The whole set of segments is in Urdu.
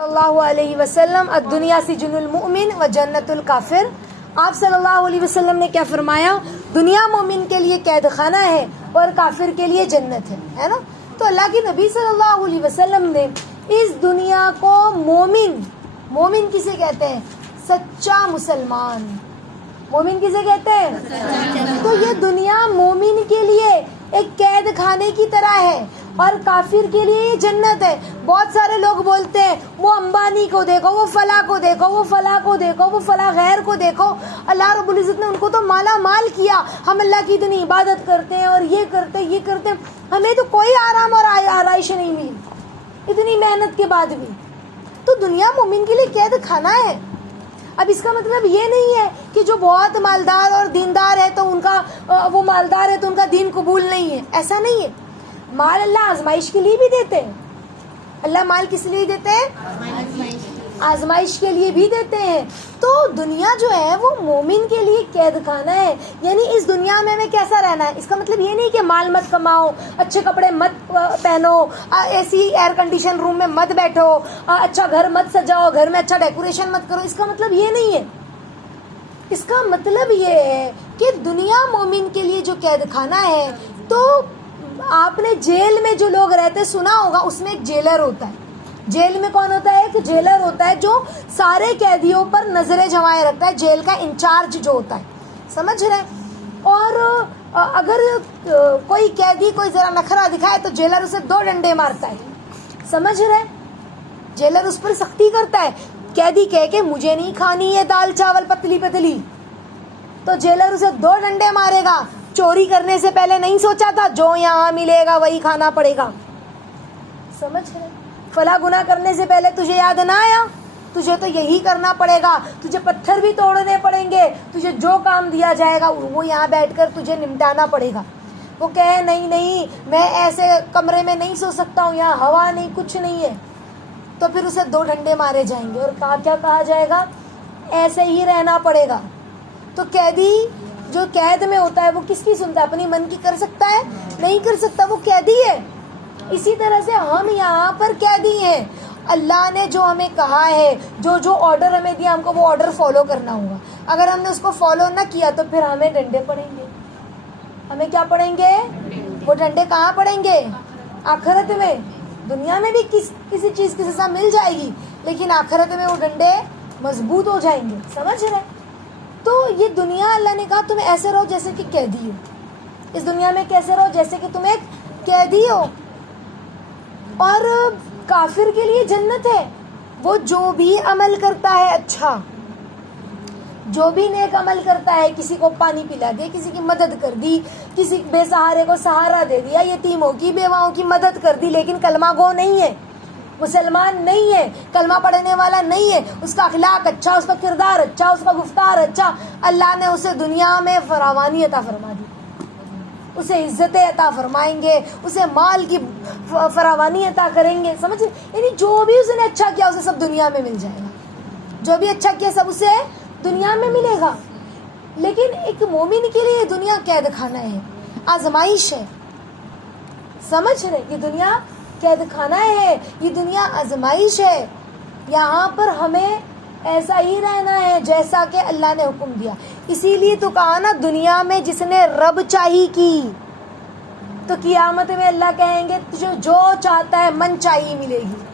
اللہ علیہ وسلم الدنیا سجن المؤمن و جنت الکافر. آپ صلی اللہ علیہ وسلم نے کیا فرمایا؟ دنیا مومن کے لیے قید خانہ ہے اور کافر کے لیے جنت ہے نا. تو اللہ کے نبی صلی اللہ علیہ وسلم نے اس دنیا کو مومن کسے کہتے ہیں؟ سچا مسلمان. مومن کسے کہتے ہیں؟ تو یہ دنیا مومن کے لیے ایک قید خانے کی طرح ہے اور کافر کے لیے یہ جنت ہے. بہت سارے لوگ بولتے ہیں وہ امبانی کو دیکھو، وہ فلاں کو دیکھو، وہ فلاں کو دیکھو، وہ فلاں غیر کو دیکھو. اللہ رب العزت نے ان کو تو مالا مال کیا، ہم اللہ کی اتنی عبادت کرتے ہیں اور یہ کرتے ہیں، ہمیں تو کوئی آرام اور آرائش نہیں ملی اتنی محنت کے بعد بھی. تو دنیا مومن کے لیے قید خانہ ہے. اب اس کا مطلب یہ نہیں ہے کہ جو بہت مالدار اور دیندار ہے تو ان کا وہ مالدار ہے تو ان کا دین قبول نہیں ہے. ایسا نہیں ہے. مال اللہ آزمائش کے لیے بھی دیتے ہیں. اللہ مال کس لیے دیتے ہیں؟ آزمائش کے لیے بھی دیتے ہیں. تو دنیا جو ہے وہ مومن کے لیے قید خانہ ہے. یعنی اس دنیا میں ہمیں کیسا رہنا ہے. اس کا مطلب یہ نہیں کہ مال مت کماؤ، اچھے کپڑے مت پہنو، اے سی ایئر کنڈیشن روم میں مت بیٹھو، اچھا گھر مت سجاؤ، گھر میں اچھا ڈیکوریشن مت کرو. اس کا مطلب یہ نہیں ہے. اس کا مطلب یہ ہے کہ دنیا مومن کے لیے جو قید خانہ ہے. تو آپ نے جیل میں جو لوگ رہتے سنا ہوگا، اس میں ایک جیلر ہوتا ہے. جیل میں کون ہوتا ہے؟ ایک جیلر ہوتا ہے جو سارے قیدیوں پر نظریں جمائے رکھتا ہے. جیل کا انچارج جو ہوتا ہے، سمجھ رہے ہیں؟ اور اگر کوئی قیدی کوئی ذرا نخرہ دکھائے تو جیلر اسے 2 ڈنڈے مارتا ہے. سمجھ رہے ہیں؟ جیلر اس پر سختی کرتا ہے. قیدی کہے کہ مجھے نہیں کھانی ہے دال چاول پتلی پتلی، تو جیلر اسے 2 ڈنڈے مارے گا. چوری کرنے سے پہلے نہیں سوچا تھا جو یہاں ملے گا وہی کھانا پڑے گا. سمجھ رہے؟ فلاں گناہ کرنے سے پہلے تجھے یاد نہ آیا، تجھے تو یہی کرنا پڑے گا، تجھے پتھر بھی توڑنے پڑیں گے، تجھے جو کام دیا جائے گا وہ یہاں بیٹھ کر تجھے نمٹانا پڑے گا. وہ کہے نہیں میں ایسے کمرے میں نہیں سو سکتا ہوں، یہاں ہوا نہیں کچھ نہیں ہے، تو پھر اسے 2 ڈنڈے مارے جائیں گے اور کیا کہا جائے گا؟ ایسے ہی رہنا پڑے گا. تو قیدی جو قید میں ہوتا ہے وہ کس کی سنتا ہے؟ اپنی من کی کر سکتا ہے؟ نہیں کر سکتا، وہ قیدی ہے. اسی طرح سے ہم یہاں پر قیدی ہیں. اللہ نے جو ہمیں کہا ہے، جو آرڈر ہمیں دیا، ہم کو وہ آرڈر فالو کرنا ہوگا. اگر ہم نے اس کو فالو نہ کیا تو پھر ہمیں ڈنڈے پڑیں گے. ہمیں کیا پڑیں گے؟ وہ ڈنڈے کہاں پڑیں گے؟ آخرت میں. دنیا میں بھی کسی چیز کی سزا مل جائے گی، لیکن آخرت میں وہ ڈنڈے مضبوط ہو جائیں گے. سمجھ رہے؟ تو یہ دنیا اللہ نے کہا تم ایسے رہو جیسے کہ قیدی ہو. اس دنیا میں کیسے رہو؟ جیسے کہ تم ایک قیدی ہو. اور کافر کے لیے جنت ہے. وہ جو بھی عمل کرتا ہے اچھا، جو بھی نیک عمل کرتا ہے، کسی کو پانی پلا دیا، کسی کی مدد کر دی، کسی بے سہارے کو سہارا دے دیا، یتیموں کی بیواؤں کی مدد کر دی، لیکن کلمہ گو نہیں ہے، مسلمان نہیں ہے، کلمہ پڑھنے والا نہیں ہے، اس کا اخلاق اچھا، اس کا کردار اچھا، اس کا گفتار اچھا، اللہ نے اسے دنیا میں فراوانی عطا فرما دی، اسے عزتیں عطا فرمائیں گے، اسے مال کی فراوانی عطا کریں گے. سمجھ؟ یعنی جو بھی اس نے اچھا کیا اسے سب دنیا میں مل جائے گا. جو بھی اچھا کیا سب اسے دنیا میں ملے گا. لیکن ایک مومن کے لیے دنیا قید خانہ ہے، آزمائش ہے. سمجھ رہے؟ یہ دنیا قید خانہ ہے، یہ دنیا آزمائش ہے. یہاں پر ہمیں ایسا ہی رہنا ہے جیسا کہ اللہ نے حکم دیا. اسی لیے تو کہا نا، دنیا میں جس نے رب چاہی کی تو قیامت میں اللہ کہیں گے تجھے جو چاہتا ہے من چاہی ملے گی.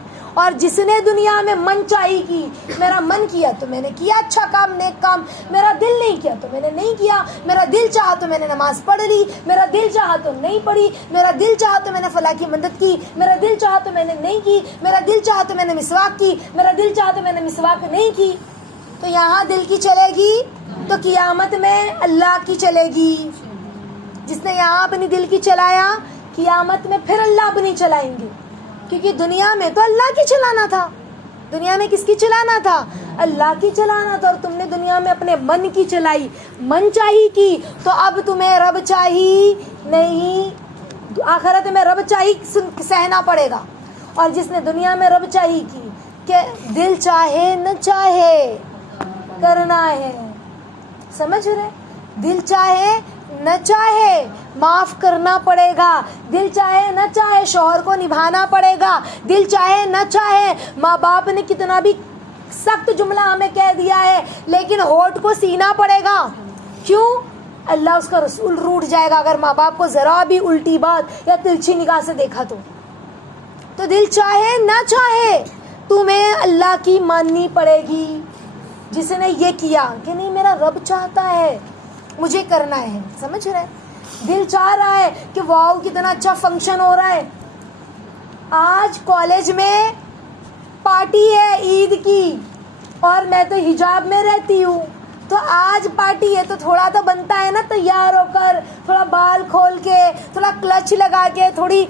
اور جس نے دنیا میں من چاہی کی، میرا من کیا تو میں نے کیا اچھا کام، نیک کام، میرا دل نہیں کیا تو میں نے نہیں کیا، میرا دل چاہا تو میں نے نماز پڑھ لی، میرا دل چاہا تو نہیں پڑھی، میرا دل چاہا تو میں نے فلاں کی مدد کی، میرا دل چاہا تو میں نے نہیں کی، میرا دل چاہا تو میں نے مسواک کی، میرا دل چاہا تو میں نے مسواک نہیں کی. تو یہاں دل کی چلے گی تو قیامت میں اللہ کی چلے گی. جس نے یہاں اپنی دل کی چلایا، قیامت میں پھر اللہ اپنی چلائیں گے. کیونکہ دنیا میں تو اللہ کی چلانا تھا. دنیا میں کس کی چلانا تھا؟ اللہ کی چلانا تھا. اور تم نے دنیا میں اپنے من کی چلائی، من چاہی کی، تو اب تمہیں رب چاہی نہیں، آخرت میں رب چاہی سہنا پڑے گا. اور جس نے دنیا میں رب چاہی کی کہ دل چاہے نہ چاہے کرنا ہے. سمجھ رہے؟ دل چاہے نہ چاہے معاف کرنا پڑے گا، دل چاہے نہ چاہے شوہر کو نبھانا پڑے گا، دل چاہے نہ چاہے ماں باپ نے کتنا بھی سخت جملہ ہمیں کہہ دیا ہے لیکن ہونٹ کو سینا پڑے گا. کیوں؟ اللہ اس کا رسول روٹھ جائے گا اگر ماں باپ کو ذرا بھی الٹی بات یا ترچھی نگاہ سے دیکھا تو دل چاہے نہ چاہے تمہیں اللہ کی ماننی پڑے گی. جس نے یہ کیا کہ نہیں میرا رب چاہتا ہے مجھے کرنا ہے، سمجھ رہے؟ دل چاہ رہا ہے کہ واؤ کتنا اچھا فنکشن ہو رہا ہے، آج کالج میں پارٹی ہے عید کی اور میں تو حجاب میں رہتی ہوں، تو آج پارٹی ہے تو تھوڑا تو بنتا ہے نا تیار ہو کر، تھوڑا بال کھول کے، تھوڑا کلچ لگا کے، تھوڑی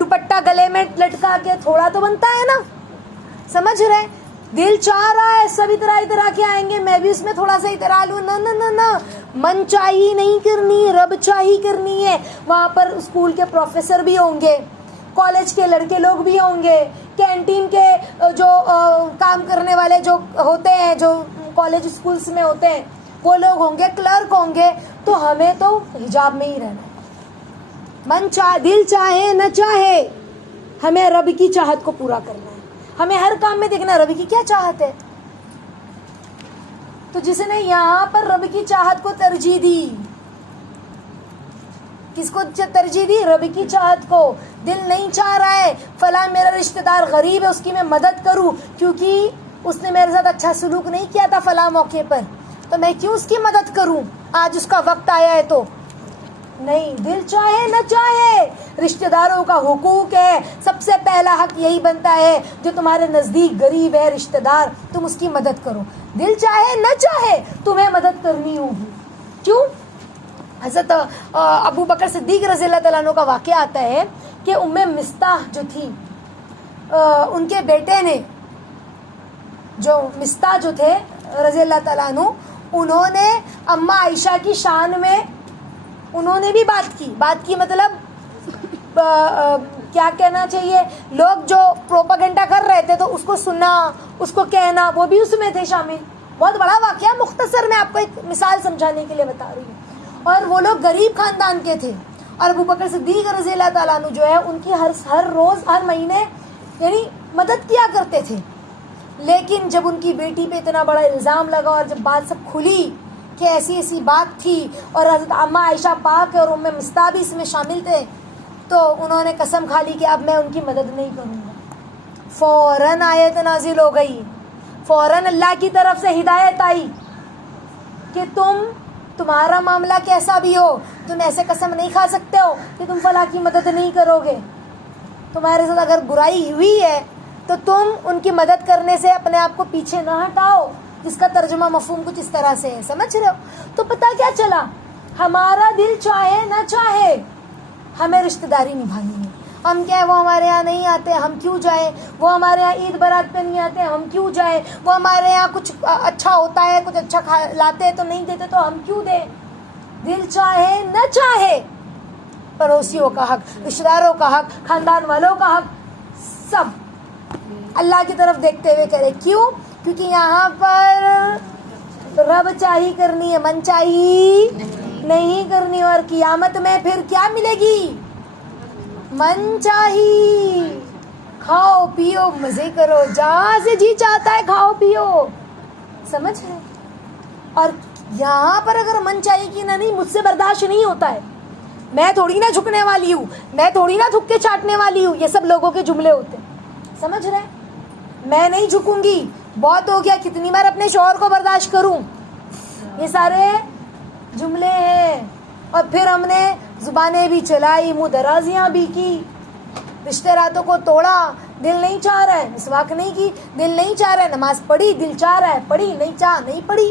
دوپٹہ گلے میں لٹکا کے، تھوڑا تو بنتا ہے نا. سمجھ رہے؟ دل چاہ رہا ہے سب اترا کے آئیں گے، میں بھی اس میں تھوڑا سا اترا لوں. نہ من چاہی نہیں کرنی، رب چاہی کرنی ہے. وہاں پر اسکول کے پروفیسر بھی ہوں گے، کالج کے لڑکے لوگ بھی ہوں گے، کینٹین کے جو کام کرنے والے جو ہوتے ہیں، جو کالج اسکولس میں ہوتے ہیں وہ لوگ ہوں گے، کلرک ہوں گے. تو ہمیں تو حجاب میں ہی رہنا ہے. دل چاہے نہ چاہے ہمیں رب کی چاہت کو پورا کرنا ہے. ہمیں ہر کام میں دیکھنا رب کی کیا چاہت ہے. تو جس نے یہاں پر رب کی چاہت کو ترجیح دی، کس کو ترجیح دی؟ رب کی چاہت کو. دل نہیں چاہ رہا ہے فلاں میرا رشتہ دار غریب ہے اس کی میں مدد کروں کیونکہ اس نے میرے ساتھ اچھا سلوک نہیں کیا تھا فلاں موقع پر، تو میں کیوں اس کی مدد کروں آج اس کا وقت آیا ہے. تو نہیں، دل چاہے نہ چاہے رشتہ داروں کا حقوق ہے. سب سے پہلا حق یہی بنتا ہے جو تمہارے نزدیک غریب ہے رشتہ دار، تم اس کی مدد کرو. دل چاہے نہ چاہے تمہیں مدد کرنی ہوگی. کیوں؟ حضرت ابو بکر صدیق رضی اللہ تعالیٰ عنہ کا واقعہ آتا ہے کہ ام مستح جو تھی ان کے بیٹے نے، جو مستح جو تھے رضی اللہ تعالیٰ عنہ، انہوں نے اماں عائشہ کی شان میں انہوں نے بھی بات کی مطلب کیا کہنا چاہیے، لوگ جو پروپیگنڈا کر رہے تھے تو اس کو سننا، اس کو کہنا، وہ بھی اس میں تھے شامل. بہت بڑا واقعہ، مختصر میں آپ کو ایک مثال سمجھانے کے لیے بتا رہی ہوں. اور وہ لوگ غریب خاندان کے تھے اور ابو بکر صدیق رضی اللہ تعالیٰ عنہ جو ہے ان کی ہر روز ہر مہینے یعنی مدد کیا کرتے تھے. لیکن جب ان کی بیٹی پہ اتنا بڑا الزام لگا اور جب بات سب کھلی کہ ایسی بات تھی اور حضرت اماں عائشہ پاک اور ام مستح بھی اس میں شامل تھے، تو انہوں نے قسم کھا لی کہ اب میں ان کی مدد نہیں کروں گا. فوراً آیت نازل ہو گئی، فوراً اللہ کی طرف سے ہدایت آئی کہ تمہارا معاملہ کیسا بھی ہو تم ایسے قسم نہیں کھا سکتے ہو کہ تم فلاں کی مدد نہیں کرو گے. تمہارے ساتھ اگر برائی ہوئی ہے تو تم ان کی مدد کرنے سے اپنے آپ کو پیچھے نہ ہٹاؤ. جس کا ترجمہ مفہوم کچھ اس طرح سے ہے، سمجھ رہے ہو؟ تو پتہ کیا چلا، ہمارا دل چاہے نہ چاہے ہمیں رشتہ داری نبھانی ہے. ہم کیا ہے، وہ ہمارے یہاں نہیں آتے ہم کیوں جائیں، وہ ہمارے یہاں عید برات پہ نہیں آتے ہم کیوں جائیں، وہ ہمارے یہاں کچھ اچھا ہوتا ہے کچھ اچھا لاتے تو نہیں دیتے تو ہم کیوں دیں. دل چاہے نہ چاہے پڑوسیوں کا حق، رشتہ داروں کا حق، خاندان والوں کا حق، سب اللہ کی طرف دیکھتے ہوئے کرے. کیوں؟ کیونکہ یہاں پر رب چاہی کرنی ہے، من چاہی نہیں کرنی. اور قیامت میں پھر کیا ملے گی؟ من چاہی. کھاؤ پیو مزے کرو، جہاں سے جی چاہتا ہے کھاؤ پیو، سمجھ رہے؟ اور یہاں پر اگر من چاہی کی نہ نہیں، مجھ سے برداشت نہیں ہوتا ہے، میں تھوڑی نہ جھکنے والی ہوں، میں تھوڑی نہ تھک کے چاٹنے والی ہوں، یہ سب لوگوں کے جملے ہوتے ہیں، سمجھ رہے؟ میں نہیں جھکوں گی، بہت ہو گیا، کتنی بار اپنے شوہر کو برداشت کروں، یہ سارے جملے ہیں. اور پھر ہم نے زبانیں بھی چلائی، منہ درازیاں بھی کی، رشتے ناتوں کو توڑا. دل نہیں چاہ رہا ہے مسواک نہیں کی، دل نہیں چاہ رہا ہے نماز پڑھی، دل چاہ رہا ہے پڑھی، نہیں چاہ نہیں پڑھی.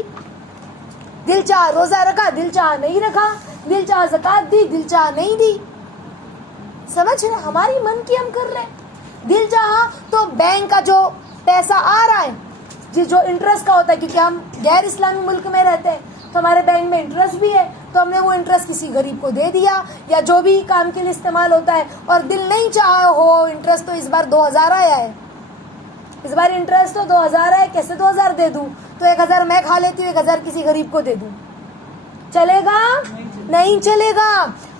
دل چاہ روزہ رکھا، دل چاہ نہیں رکھا. دل چاہ زکات دی، دل چاہ نہیں دی. سمجھ رہے؟ ہماری من کی ہم کر رہے ہیں. دل چاہا تو بینک کا جو پیسہ آ رہا ہے جو انٹرسٹ کا ہوتا ہے، کیونکہ ہم غیر اسلامی ملک میں رہتے ہیں تو ہمارے بینک میں انٹرسٹ بھی ہے، تو ہم نے وہ انٹرسٹ کسی غریب کو دے دیا یا جو بھی کام کے لیے استعمال ہوتا ہے. اور دل نہیں چاہا ہو انٹرسٹ، تو اس بار 2000 آیا ہے، اس بار انٹرسٹ تو 2000 ہے، کیسے 2000 دے دوں؟ تو 1000 میں کھا لیتی ہوں، 1000 کسی غریب کو دے دوں. چلے گا؟ نہیں چلے گا.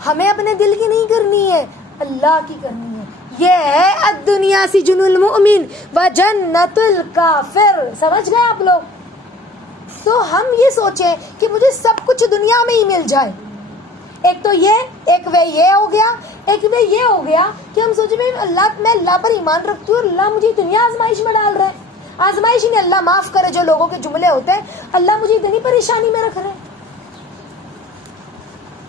ہمیں اپنے دل کی نہیں کرنی ہے، اللہ کی کرنی ہے. یہ ہے الدنیا سجن المؤمن و جنت الکافر. سمجھ گئے آپ لوگ؟ تو ہم یہ سوچیں کہ مجھے سب کچھ دنیا میں ہی مل جائے. ایک تو ایک وے یہ ہو گیا، ایک وے یہ ہو گیا کہ ہم سوچیں میں اللہ پر ایمان رکھتی ہوں، اللہ مجھے اتنی آزمائش میں ڈال رہا ہے. آزمائش نہیں، اللہ معاف کرے جو لوگوں کے جملے ہوتے ہیں، اللہ مجھے اتنی پریشانی میں رکھ رہے ہیں.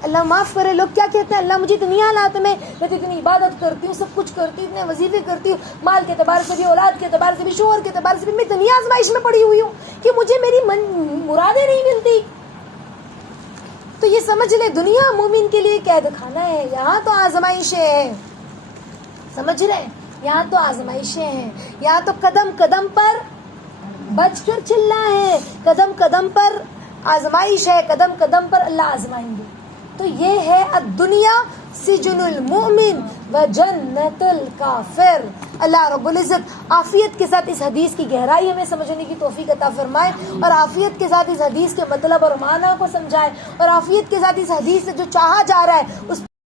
اللہ معاف کرے، لوگ کیا کہتے ہیں، اللہ مجھے اتنی حالات میں اتنی عبادت کرتی ہوں، سب کچھ کرتی ہوں، اتنے وظیفے کرتی ہوں، مال کے اعتبار سے بھی، اولاد کے اعتبار سے بھی، شوہر کے اعتبار سے بھی، میں اتنی آزمائش میں پڑی ہوئی ہوں کہ مجھے میری مرادیں نہیں ملتی. تو یہ سمجھ لے دنیا مومن کے لیے قید خانہ ہے. یہاں تو آزمائشیں ہیں، سمجھ رہے، یہاں تو آزمائشیں ہیں، یہاں تو قدم قدم پر بچ کر چلنا ہے، قدم قدم پر آزمائش ہے، قدم قدم پر اللہ آزمائیں گے. تو یہ ہے الدنیا سجن المؤمن و جنت الکافر. اللہ رب العزت عافیت کے ساتھ اس حدیث کی گہرائی ہمیں سمجھنے کی توفیق عطا فرمائے، اور عافیت کے ساتھ اس حدیث کے مطلب اور معنی کو سمجھائے، اور عافیت کے ساتھ اس حدیث سے جو چاہا جا رہا ہے اس